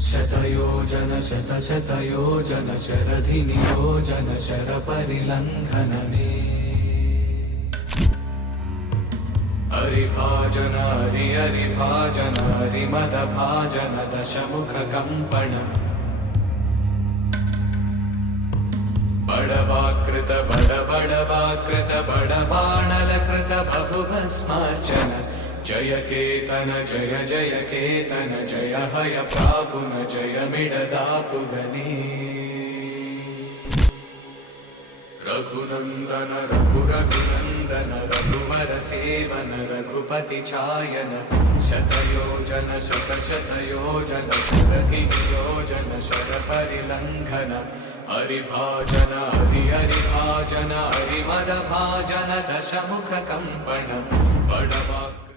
शतयोजन शतशतयोजन शरधिनियोजन शरपरिलङ्घन मे हरिभाजन हरिभाजन हरिमदभाजन दशमुखकम्पण बडवाकृत बडबडवाकृत बडबाणलकृत बहुभस्मार्चन जय केतन जय जय केतन जय हय प्रापुन जय मिडदापुगनी रघुनंदन रघुरघुनंदन रघुवर सेवन रघुपति छायन शतयोजन शतशतयोजन शरधिनियोजन शरपरिलङ्घन हरिभाजन हरिभाजन हरिमदभाजन दशमुखकम्पण बडवा